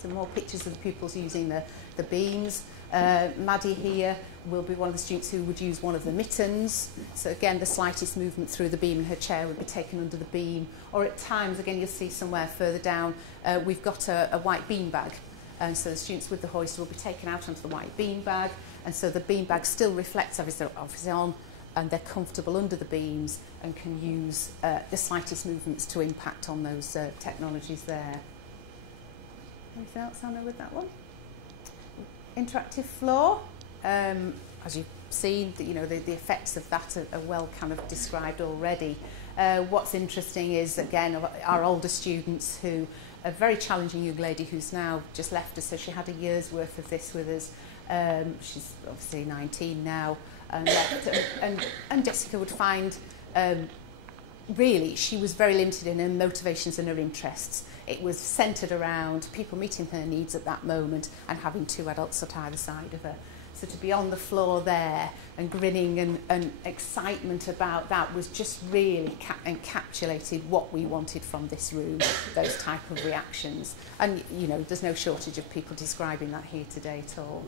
Some more pictures of the pupils using the beams. Maddie here will be one of the students who would use one of the mittens. So again, the slightest movement through the beam in her chair would be taken under the beam. Or at times, again, you'll see somewhere further down, we've got a white bean bag. And so the students with the hoist will be taken out onto the white bean bag. And so the bean bag still reflects everything on, and they're comfortable under the beams and can use the slightest movements to impact on those technologies there. Anything else, Anna, with that one? Interactive floor. As you've seen, the effects of that are well kind of described already. What's interesting is, again, our older students who, a very challenging young lady who's now just left us, so she had a year's worth of this with us. She's obviously 19 now and left, and Jessica would find really she was very limited in her motivations and her interests. It was centred around people meeting her needs at that moment and having two adults at either side of her. So to be on the floor there and grinning and excitement about that was just really encapsulated what we wanted from this room, those type of reactions. And, there's no shortage of people describing that here today at all.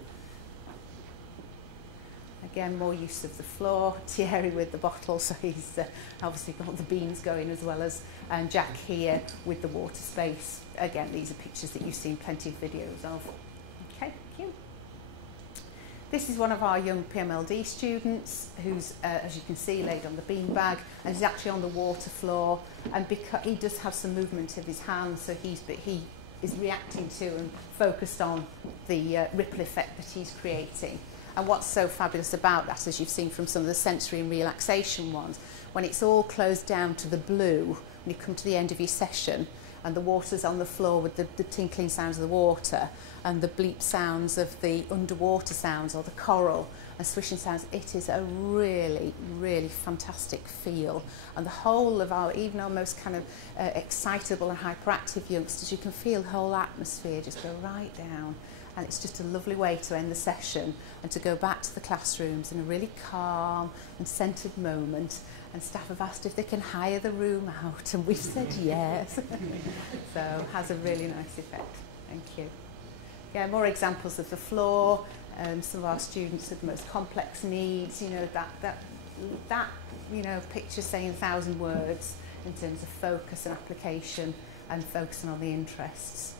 Again, more use of the floor. Thierry with the bottle, so he's obviously got the beans going as well as Jack here with the water space. Again, these are pictures that you've seen plenty of videos of. Okay, thank you. This is one of our young PMLD students who's, as you can see, laid on the beanbag, and he's actually on the water floor. And because he does have some movement of his hands, so he is reacting to and focused on the ripple effect that he's creating. And what's so fabulous about that, as you've seen from some of the sensory and relaxation ones, when it's all closed down to the blue, when you come to the end of your session, and the water's on the floor with the tinkling sounds of the water and the bleep sounds of the underwater sounds or the coral and swishing sounds, it is a really, really fantastic feel. And the whole of even our most kind of excitable and hyperactive youngsters, you can feel the whole atmosphere just go right down. And it's just a lovely way to end the session and to go back to the classrooms in a really calm and centred moment. And staff have asked if they can hire the room out, and we've said yes. So it has a really nice effect. Thank you. Yeah, more examples of the floor. Some of our students with the most complex needs. That picture saying 1,000 words in terms of focus and application and focusing on the interests.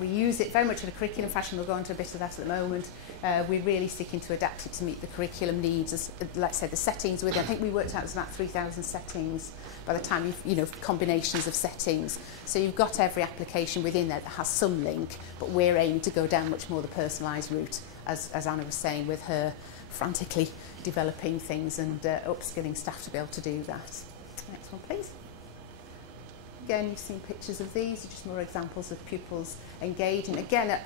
We use it very much in a curriculum fashion. We'll go into a bit of that at the moment. We're really seeking to adapt it to meet the curriculum needs, as, like I said, the settings with it. I think we worked out it's about 3,000 settings by the time combinations of settings. So you've got every application within there that has some link, but we're aiming to go down much more the personalised route, as Anna was saying, with her frantically developing things and upskilling staff to be able to do that. Next one, please. Again, you've seen pictures of these, just more examples of pupils engaging. Again,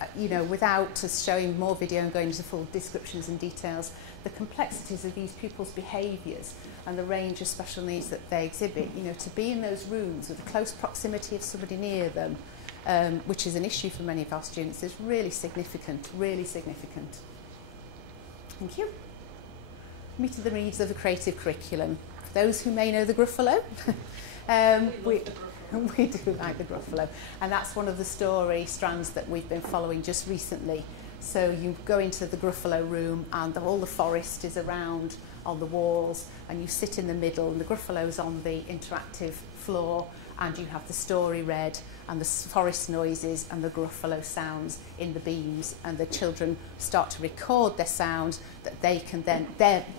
without us showing more video and going into full descriptions and details, the complexities of these pupils' behaviours and the range of special needs that they exhibit, to be in those rooms with the close proximity of somebody near them, which is an issue for many of our students, is really significant, really significant. Thank you. Meeting the needs of a creative curriculum. For those who may know the Gruffalo, we do like the Gruffalo, and that's one of the story strands that we've been following just recently. So you go into the Gruffalo room and all the forest is around on the walls, and you sit in the middle, and the Gruffalo's on the interactive floor, and you have the story read and the forest noises and the Gruffalo sounds in the beams, and the children start to record their sound that they can then,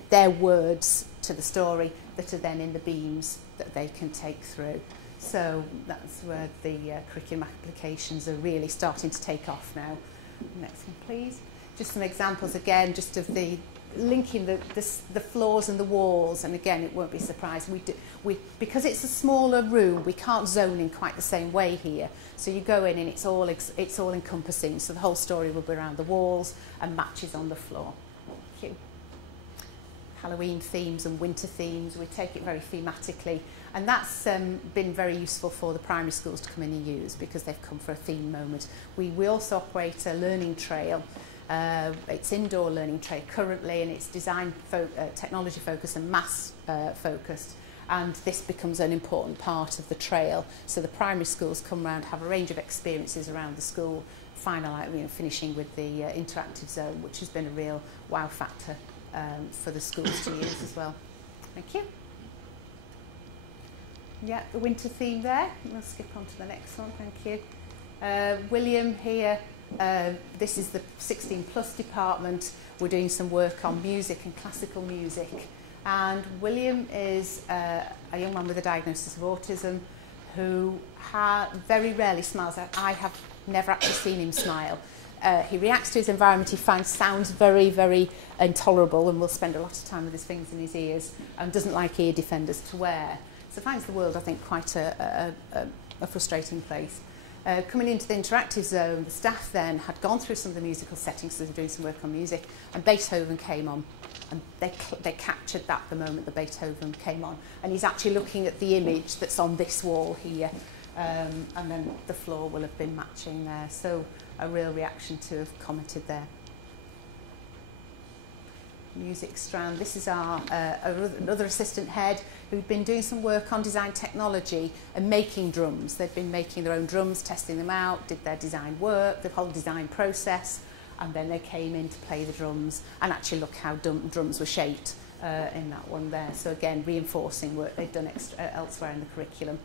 their words to the story that are then in the beams that they can take through. So that's where the curriculum applications are really starting to take off now. Next one, please. Just some examples again, just of the linking the floors and the walls. And again, it won't be surprising. Because it's a smaller room, we can't zone in quite the same way here. So you go in and it's all encompassing. So the whole story will be around the walls and matches on the floor. Thank you. Halloween themes and winter themes. We take it very thematically. And that's been very useful for the primary schools to come in and use because they've come for a theme moment. We also operate a learning trail. It's indoor learning trail currently, and it's design technology focused and maths focused. and this becomes an important part of the trail. So the primary schools come round, have a range of experiences around the school, finishing with the interactive zone, which has been a real wow factor for the schools to use as well. Thank you. Yeah, the winter theme there. We'll skip on to the next one, thank you. William here, this is the 16 plus department. We're doing some work on music and classical music. And William is a young man with a diagnosis of autism who very rarely smiles. I have never actually seen him smile. He reacts to his environment, he finds sounds very, very intolerable and will spend a lot of time with his fingers in his ears and doesn't like ear defenders to wear. So finds the world, I think, quite a frustrating place. Coming into the interactive zone, the staff then had gone through some of the musical settings, so they were doing some work on music, and Beethoven came on. And they captured that the moment that Beethoven came on. And he's actually looking at the image that's on this wall here. And then the floor will have been matching there. So a real reaction to have commented there. Music strand. This is our another assistant head who'd been doing some work on design technology and making drums. They'd been making their own drums, testing them out, did their design work, the whole design process, and then they came in to play the drums and actually look how drums were shaped in that one there. So again, reinforcing work they've done elsewhere in the curriculum.